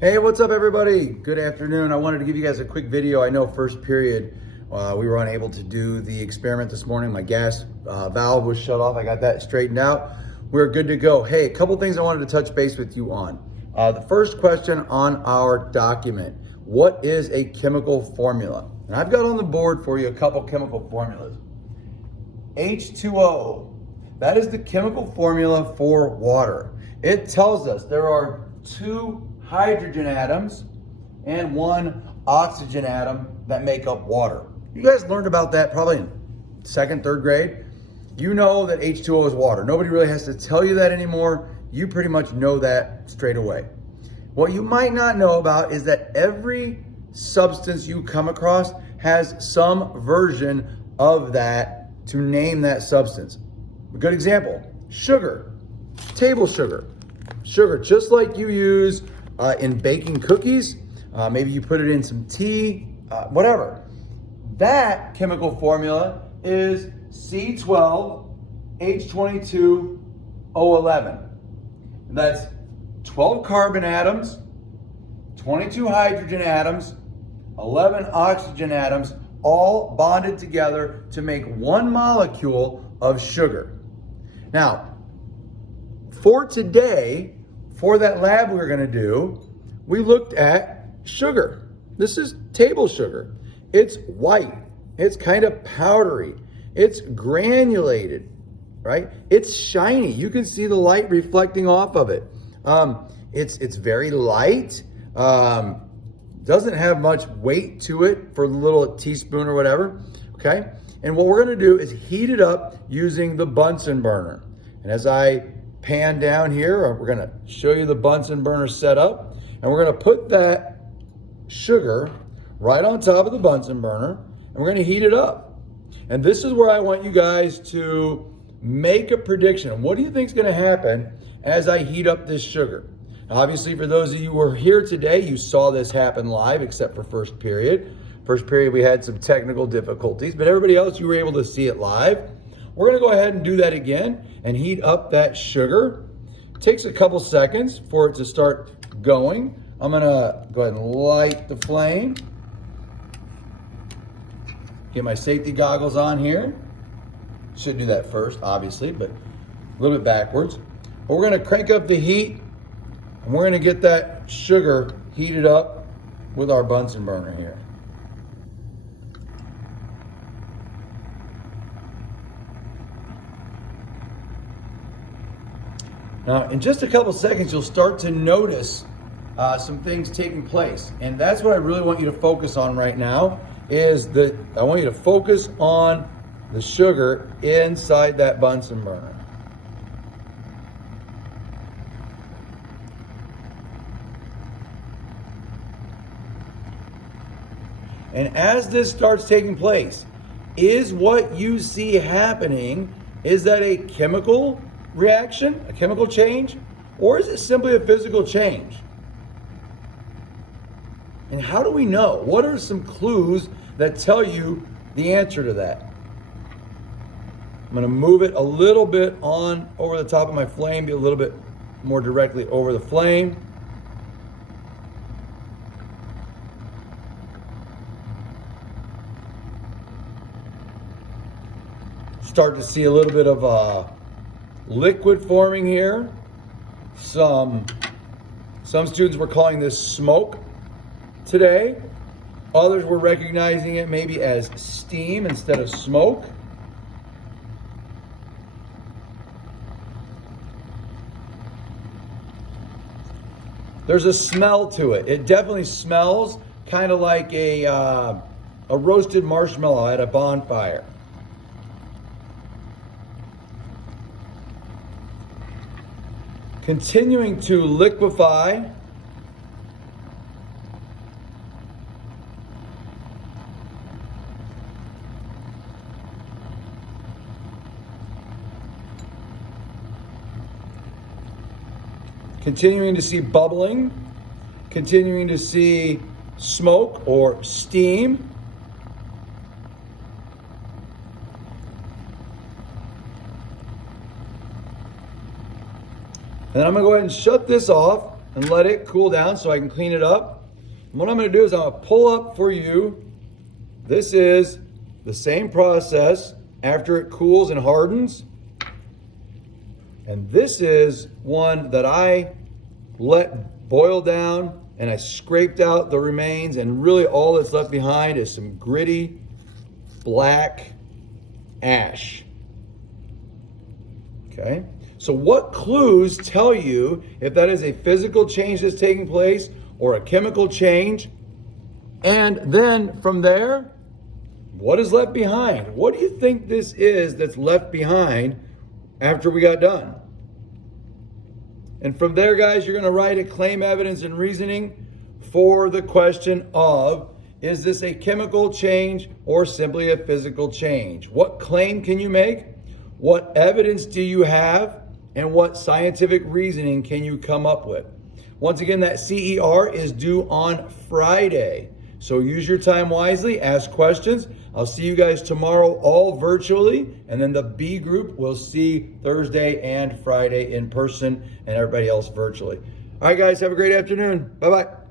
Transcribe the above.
Hey, what's up everybody? Good afternoon. I wanted to give you guys a quick video. I know first period, we were unable to do the experiment this morning. My gas valve was shut off. I got that straightened out. We're good to go. Hey, a couple things I wanted to touch base with you on. The first question on our document, what is a chemical formula? And I've got on the board for you a couple chemical formulas. H2O, that is the chemical formula for water. It tells us there are 2 hydrogen atoms and 1 oxygen atom that make up water. You guys learned about that probably in 2nd, 3rd grade. You know that H2O is water. Nobody really has to tell you that anymore. You pretty much know that straight away. What you might not know about is that every substance you come across has some version of that to name that substance. A good example, sugar, table sugar. Sugar, just like you use in baking cookies, maybe you put it in some tea, whatever. That chemical formula is C12H22O11. That's 12 carbon atoms, 22 hydrogen atoms, 11 oxygen atoms, all bonded together to make 1 molecule of sugar. Now, for today, for that lab we were going to do, we looked at sugar. This is table sugar. It's white. It's kind of powdery. It's granulated, right? It's shiny. You can see the light reflecting off of it. It's very light. Doesn't have much weight to it for the little teaspoon or whatever, okay? And what we're gonna do is heat it up using the Bunsen burner. And as I pan down here, we're gonna show you the Bunsen burner setup, and we're gonna put that sugar right on top of the Bunsen burner, and we're gonna heat it up. And this is where I want you guys to make a prediction. What do you think is gonna happen as I heat up this sugar? Obviously, for those of you who are here today, you saw this happen live, except for first period. First period, we had some technical difficulties, but everybody else, you were able to see it live. We're gonna go ahead and do that again and heat up that sugar. It takes a couple seconds for it to start going. I'm gonna go ahead and light the flame. Get my safety goggles on here. Should do that first, obviously, but a little bit backwards. But we're gonna crank up the heat, and we're gonna get that sugar heated up with our Bunsen burner here. Now, in just a couple seconds, you'll start to notice some things taking place. And that's what I really want you to focus on right now, is that I want you to focus on the sugar inside that Bunsen burner. And as this starts taking place, is what you see happening, is that a chemical reaction, a chemical change, or is it simply a physical change? And how do we know? What are some clues that tell you the answer to that? I'm gonna move it a little bit on over the top of my flame, be a little bit more directly over the flame. Start to see a little bit of liquid forming here. Some students were calling this smoke today. Others were recognizing it maybe as steam instead of smoke. There's a smell to it. It definitely smells kind of like a roasted marshmallow at a bonfire. Continuing to liquefy. Continuing to see bubbling, continuing to see smoke or steam. And then I'm gonna go ahead and shut this off and let it cool down so I can clean it up. And what I'm going to do is I'm going to pull up for you. This is the same process after it cools and hardens. And this is one that I let boil down, and I scraped out the remains, and really all that's left behind is some gritty black ash. Okay, so what clues tell you if that is a physical change that's taking place or a chemical change? And then from there, what is left behind? What do you think this is that's left behind after we got done? And from there, guys, you're going to write a claim, evidence, and reasoning for the question of, is this a chemical change or simply a physical change? What claim can you make? What evidence do you have? And what scientific reasoning can you come up with? Once again, that CER is due on Friday. So use your time wisely, ask questions. I'll see you guys tomorrow all virtually, and then the B group will see Thursday and Friday in person, and everybody else virtually. All right, guys, have a great afternoon. Bye-bye.